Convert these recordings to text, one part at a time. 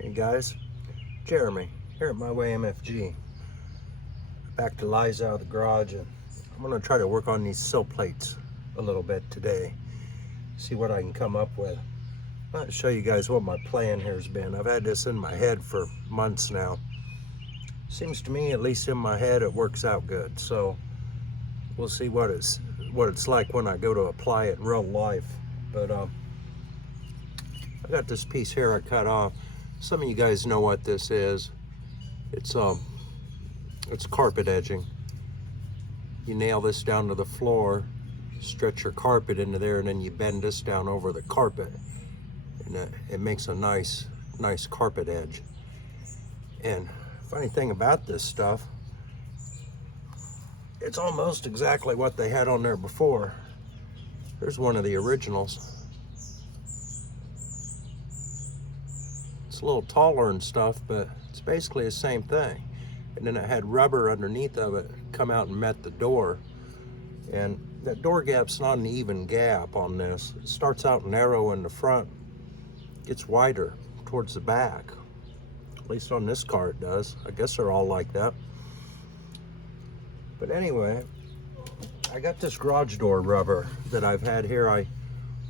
Hey guys, Jeremy here at My Way MFG. Back to Eliza out of the garage, and I'm going to try to work on these sill plates a little bit today. See what I can come up with. I'll show you guys what my plan here has been. I've had this in my head for months now. Seems to me, at least in my head, it works out good. So we'll see what it's like when I go to apply it in real life. But I got this piece here I cut off. Some of you guys know what this is. It's carpet edging. You nail this down to the floor, stretch your carpet into there, and then you bend this down over the carpet, and it makes a nice carpet edge. And funny thing about this stuff, it's almost exactly what they had on there before. Here's one of the originals. It's a little taller and stuff, but it's basically the same thing. And then it had rubber underneath of it come out and met the door. And that door gap's not an even gap on this. It starts out narrow in the front, gets wider towards the back. At least on this car it does. I guess they're all like that. But anyway, I got this garage door rubber that I've had here. I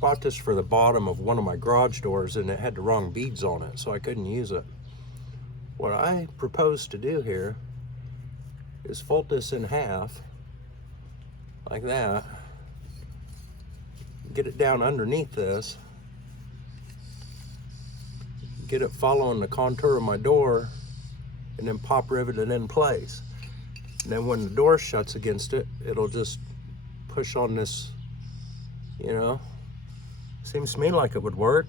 bought this for the bottom of one of my garage doors, and it had the wrong beads on it, so I couldn't use it. What I propose to do here is fold this in half, like that, get it down underneath this, get it following the contour of my door, and then pop rivet it in place. And then when the door shuts against it, it'll just push on this, you know. Seems to me like it would work,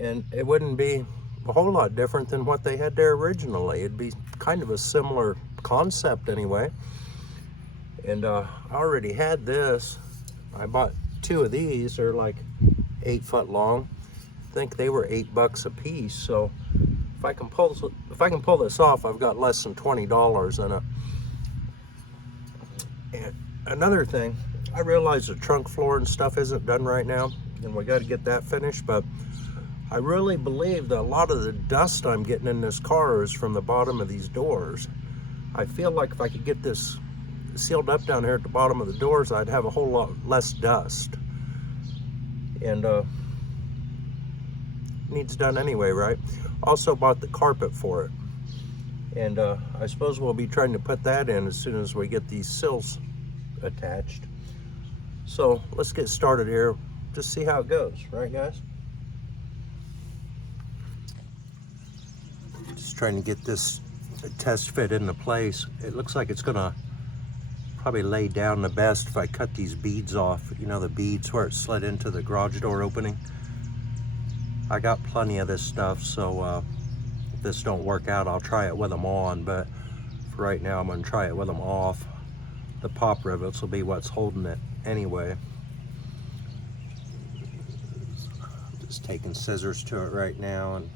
and it wouldn't be a whole lot different than what they had there originally. It'd be kind of a similar concept anyway. And I already had this. I bought two of these. They're like 8 foot long. I think they were $8 a piece. So if I can pull this off, I've got less than $20 in it. And another thing, I realize the trunk floor and stuff isn't done right now, and we got to get that finished, but I really believe that a lot of the dust I'm getting in this car is from the bottom of these doors. I feel like if I could get this sealed up down here at the bottom of the doors, I'd have a whole lot less dust. And needs done anyway, right? Also bought the carpet for it. And I suppose we'll be trying to put that in as soon as we get these sills attached. So let's get started here. Just see how it goes, right guys? Just trying to get this test fit into place. It looks like it's gonna probably lay down the best if I cut these beads off. You know, the beads where it slid into the garage door opening. I got plenty of this stuff, so if this don't work out, I'll try it with them on, but for right now I'm gonna try it with them off. The pop rivets will be what's holding it anyway. Just taking scissors to it right now, and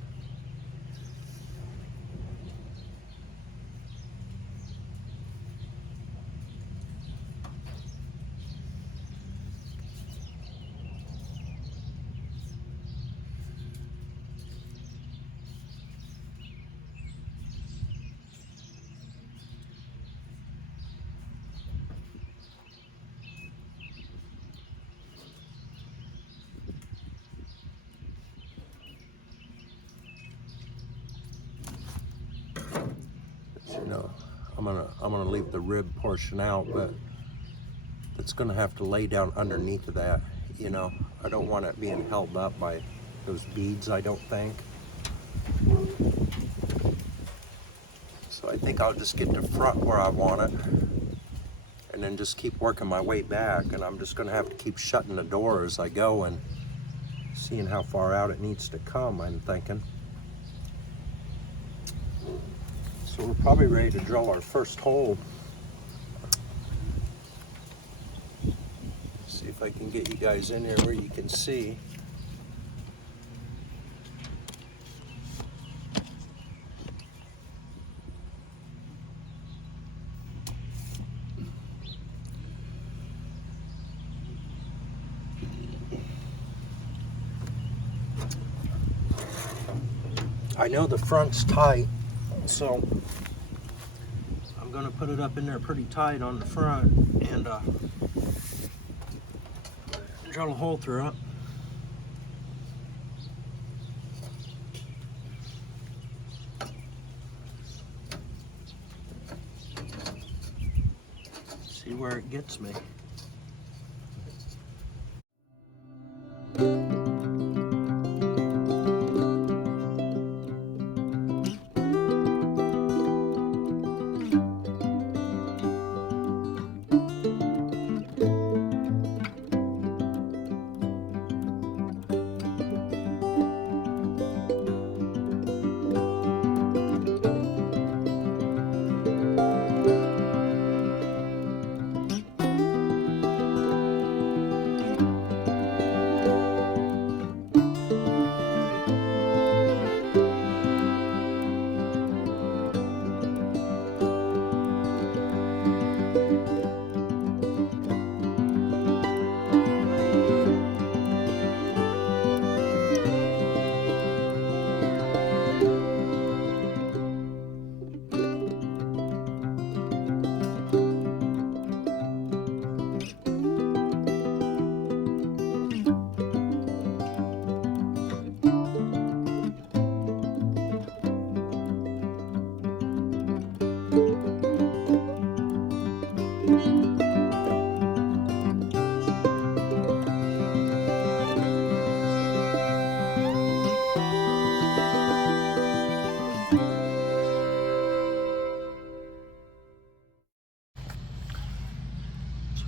you know, I'm gonna leave the rib portion out, but it's gonna have to lay down underneath of that. You know, I don't want it being held up by those beads, I don't think. So I think I'll just get the front where I want it, and then just keep working my way back. And I'm just gonna have to keep shutting the door as I go and seeing how far out it needs to come, I'm thinking. So we're probably ready to drill our first hole. See if I can get you guys in here where you can see. I know the front's tight, so I'm gonna put it up in there pretty tight on the front and drill a hole through it. See where it gets me.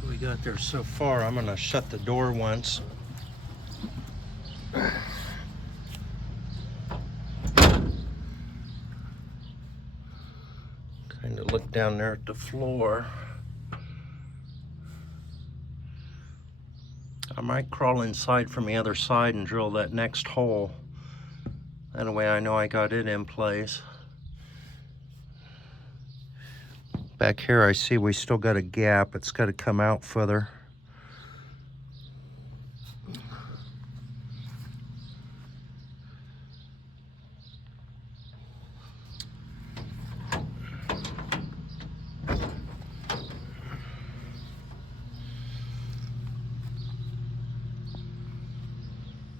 We got there so far. I'm gonna shut the door once. Kind of look down there at the floor. I might crawl inside from the other side and drill that next hole. That way I know I got it in place. Back here I see we still got a gap. It's got to come out further.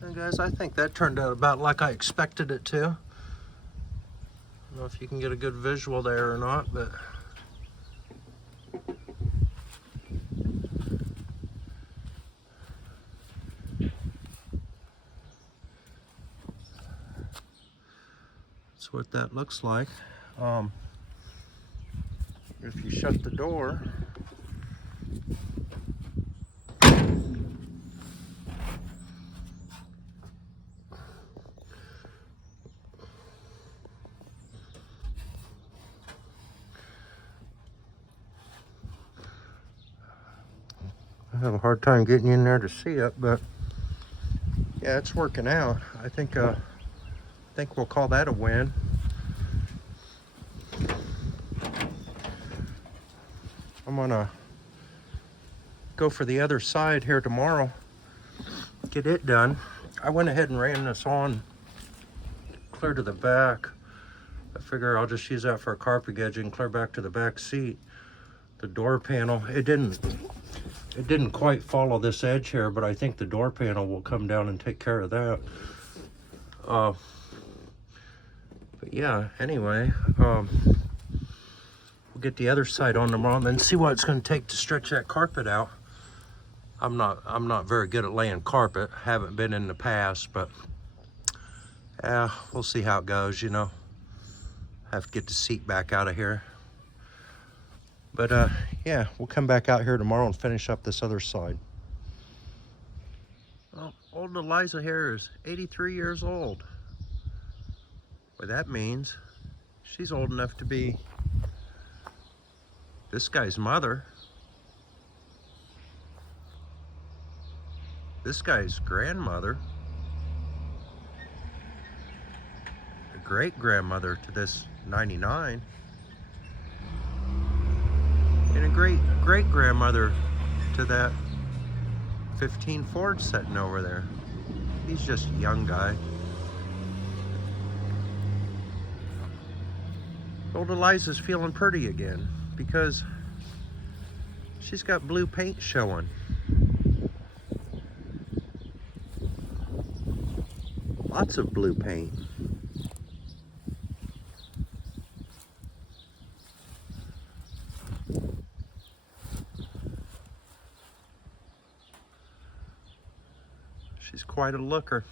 And guys, I think that turned out about like I expected it to. I don't know if you can get a good visual there or not, but that's what that looks like. If you shut the door, I have a hard time getting in there to see it, but yeah, it's working out. I think we'll call that a win. I'm gonna go for the other side here tomorrow, get it done. I went ahead and ran this on clear to the back. I figure I'll just use that for a carpet edge and clear back to the back seat. The door panel, it didn't quite follow this edge here, but I think the door panel will come down and take care of that. But yeah, anyway, we'll get the other side on tomorrow and then see what it's going to take to stretch that carpet out. I'm not very good at laying carpet. Haven't been in the past, but yeah, we'll see how it goes, you know. Have to get the seat back out of here. But yeah, we'll come back out here tomorrow and finish up this other side. Well, old Eliza here is 83 years old. What that means, she's old enough to be this guy's mother, this guy's grandmother, a great-grandmother to this 99, and a great-great-grandmother to that 15 Ford sitting over there. He's just a young guy. Old Eliza's feeling pretty again because she's got blue paint showing. Lots of blue paint. She's quite a looker.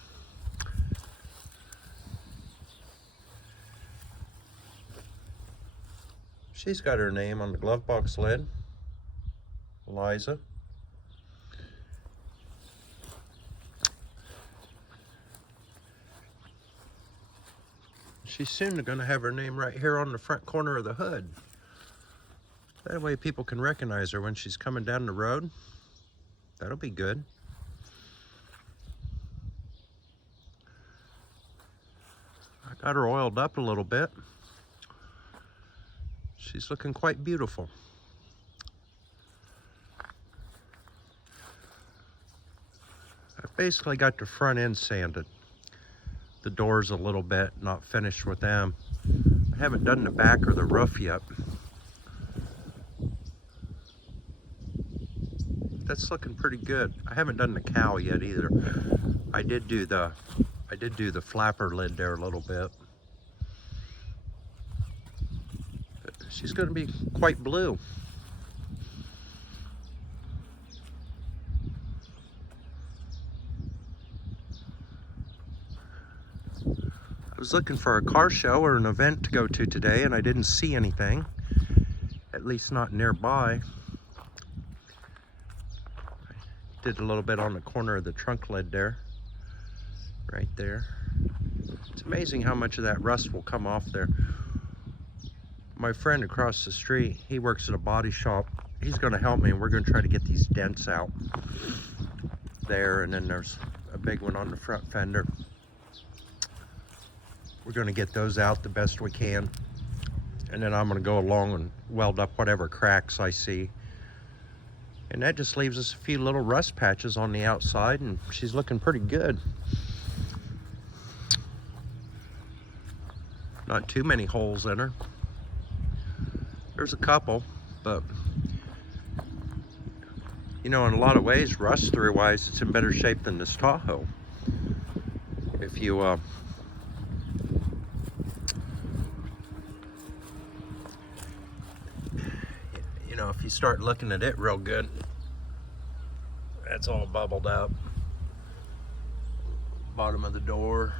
She's got her name on the glove box lid, Eliza. She's soon going to have her name right here on the front corner of the hood. That way people can recognize her when she's coming down the road. That'll be good. I got her oiled up a little bit. She's looking quite beautiful. I've basically got the front end sanded. The doors a little bit, not finished with them. I haven't done the back or the roof yet. That's looking pretty good. I haven't done the cowl yet either. I did do the flapper lid there a little bit. But she's going to be quite blue. I was looking for a car show or an event to go to today, and I didn't see anything, at least not nearby. I did a little bit on the corner of the trunk lid there, right there. It's amazing how much of that rust will come off there. My friend across the street, he works at a body shop. He's going to help me, and we're going to try to get these dents out there, and then there's a big one on the front fender. We're going to get those out the best we can, and then I'm going to go along and weld up whatever cracks I see. And that just leaves us a few little rust patches on the outside, and she's looking pretty good. Not too many holes in her. There's a couple, but you know, in a lot of ways, rust through wise, it's in better shape than this Tahoe. If you know, if you start looking at it real good, that's all bubbled up. Bottom of the door.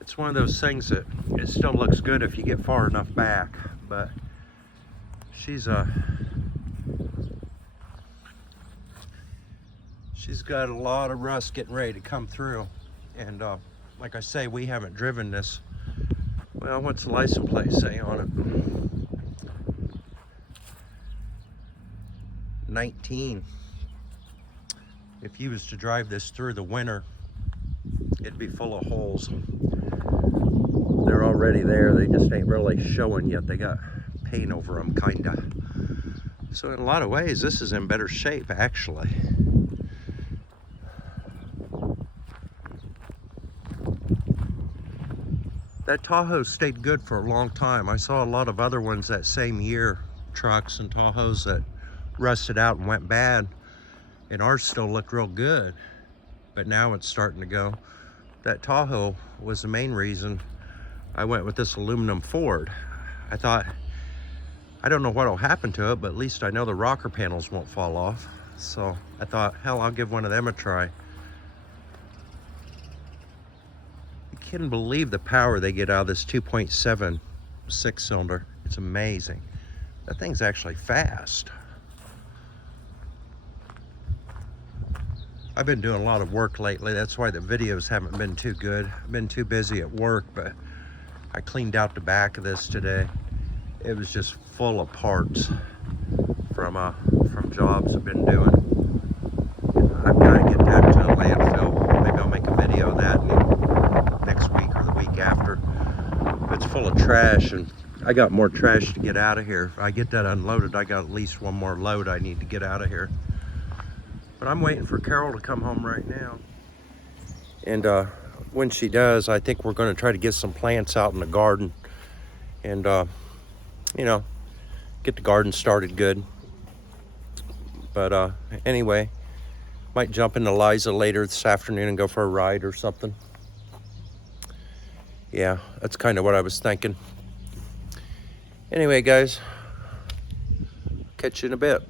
It's one of those things that it still looks good if you get far enough back, but she's got a lot of rust getting ready to come through. And like I say, we haven't driven this. Well, what's the license plate say on it? 19. If you was to drive this through the winter, it'd be full of holes. They're already there, they just ain't really showing yet. They got paint over them, kinda. So in a lot of ways, this is in better shape, actually. That Tahoe stayed good for a long time. I saw a lot of other ones that same year, trucks and Tahoes that rusted out and went bad, and ours still looked real good, but now it's starting to go. That Tahoe was the main reason I went with this aluminum Ford. I thought, I don't know what will happen to it, but at least I know the rocker panels won't fall off. So I thought, hell, I'll give one of them a try. You can't believe the power they get out of this 2.7 six-cylinder. It's amazing. That thing's actually fast. I've been doing a lot of work lately. That's why the videos haven't been too good. I've been too busy at work, but I cleaned out the back of this today. It was just full of parts from jobs I've been doing. I've got to get that to a landfill. Maybe I'll make a video of that next week or the week after. It's full of trash, and I got more trash to get out of here. If I get that unloaded, I got at least one more load I need to get out of here. But I'm waiting for Carol to come home right now. And when she does, I think we're going to try to get some plants out in the garden and, you know, get the garden started good. But anyway, might jump into Eliza later this afternoon and go for a ride or something. Yeah, that's kind of what I was thinking. Anyway, guys, catch you in a bit.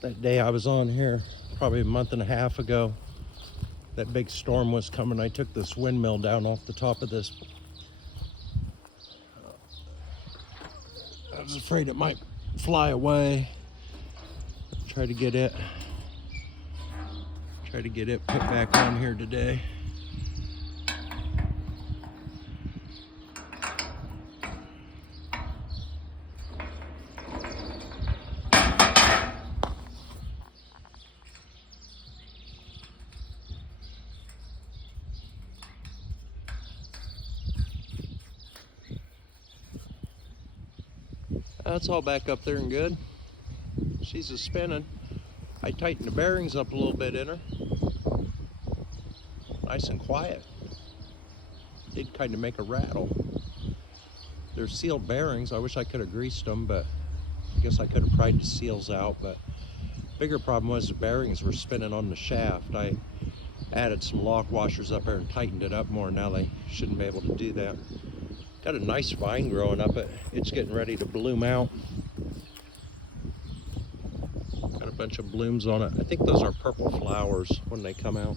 That day I was on here, probably a month and a half ago, that big storm was coming. I took this windmill down off the top of this. I was afraid it might fly away. Try to get it put back on here today. That's all back up there and good. She's a spinning. I tightened the bearings up a little bit in her. Nice and quiet. Did kind of make a rattle. They're sealed bearings. I wish I could have greased them, but I guess I could have pried the seals out. But bigger problem was the bearings were spinning on the shaft. I added some lock washers up there and tightened it up more. Now they shouldn't be able to do that. Got a nice vine growing up it. It's getting ready to bloom out. Got a bunch of blooms on it. I think those are purple flowers when they come out.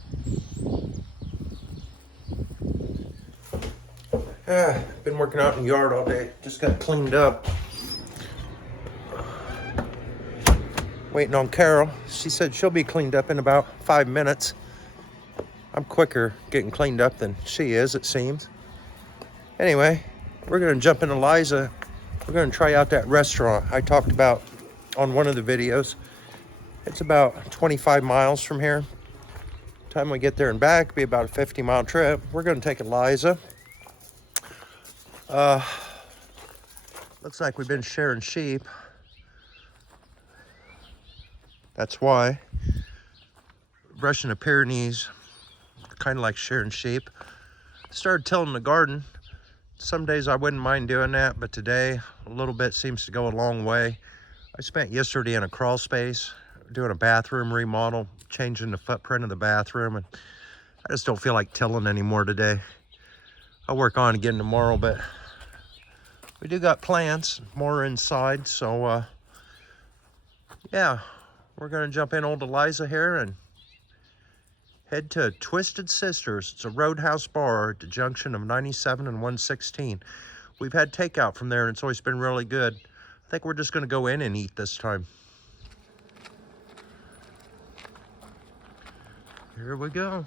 Been working out in the yard all day. Just got cleaned up. Waiting on Carol. She said she'll be cleaned up in about 5 minutes. I'm quicker getting cleaned up than she is, it seems. Anyway, we're gonna jump in Eliza. We're gonna try out that restaurant I talked about on one of the videos. It's about 25 miles from here. Time we get there and back, be about a 50-mile trip. We're gonna take Eliza. Looks like we've been sharing sheep. That's why. Brushing the Pyrenees, kind of like sharing sheep. Started tilling the garden. Some days I wouldn't mind doing that, but today a little bit seems to go a long way. I spent yesterday in a crawl space doing a bathroom remodel, changing the footprint of the bathroom, and I just don't feel like tilling anymore today. I'll work on it again tomorrow, but we do got plants, more inside, so yeah, we're gonna jump in old Eliza here and head to Twisted Sisters. It's a roadhouse bar at the junction of 97 and 116. We've had takeout from there and it's always been really good. I think we're just gonna go in and eat this time. Here we go.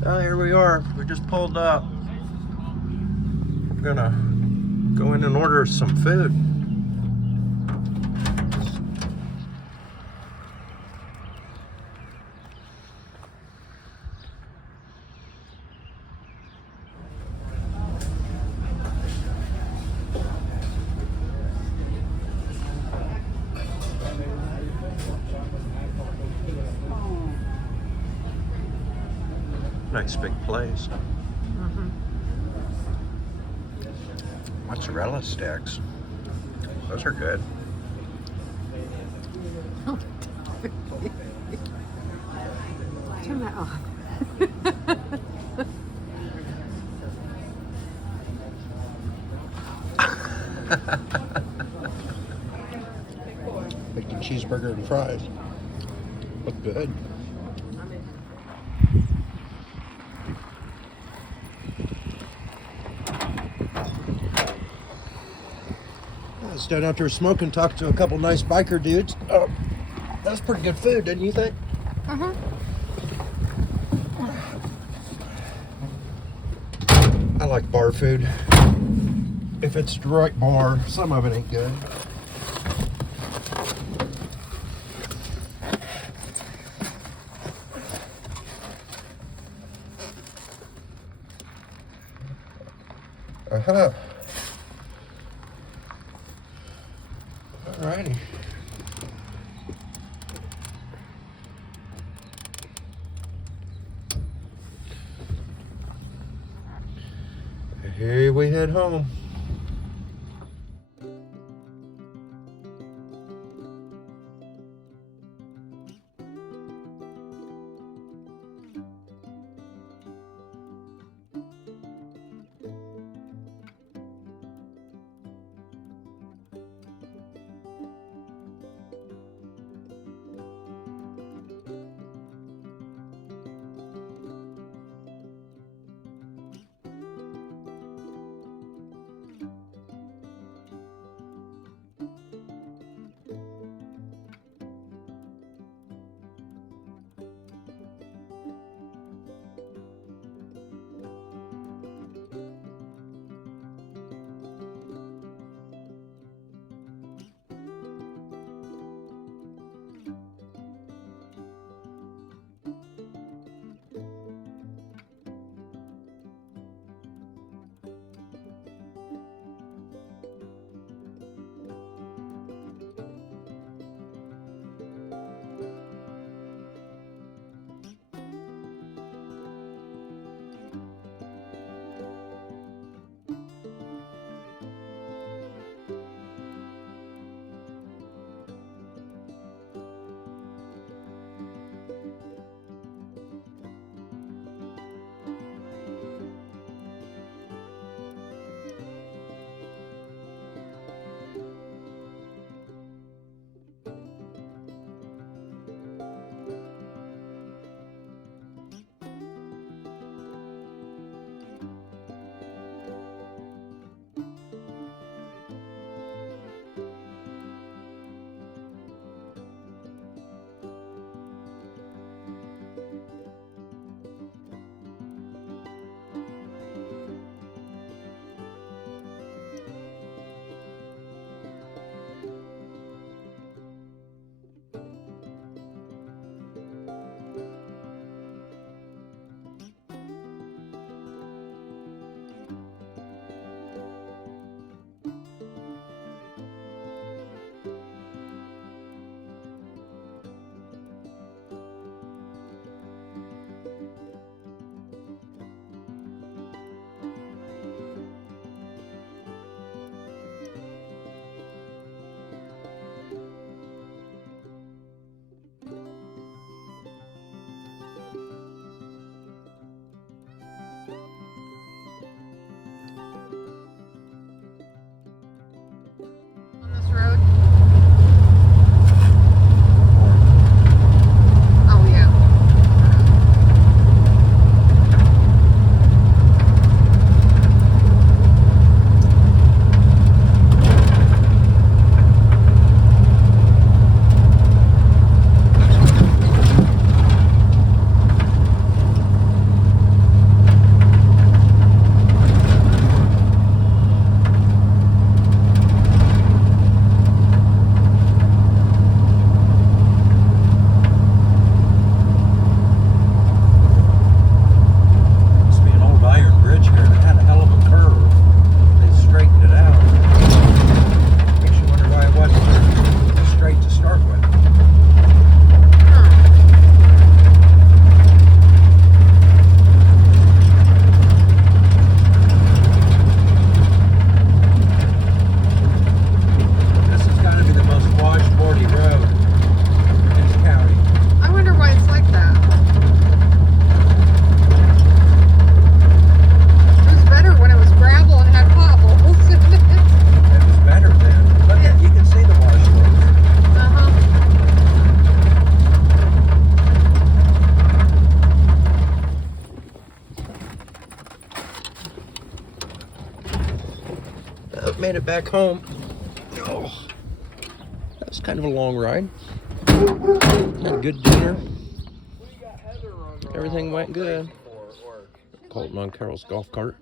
Well, here we are. We just pulled up. We're gonna go in and order some food. Nice big place. Mozzarella sticks. Those are good. Turn that off. Bacon cheeseburger and fries. Look good. I was down out there smoking, talking to a couple nice biker dudes. Oh, that's pretty good food, didn't you think? I like bar food. If it's the right bar, some of it ain't good. Uh-huh. Alrighty. Here we head home. back home. Oh, that's kind of a long ride. Had a good dinner. Everything went good. Colton on Carol's golf cart.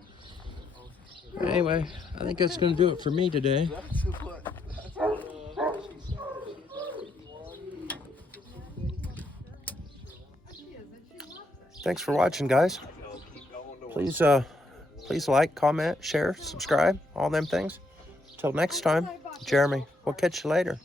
Anyway, I think that's going to do it for me today. Thanks for watching, guys. Please like, comment, share, subscribe, all them things. Till next time, Jeremy, we'll catch you later.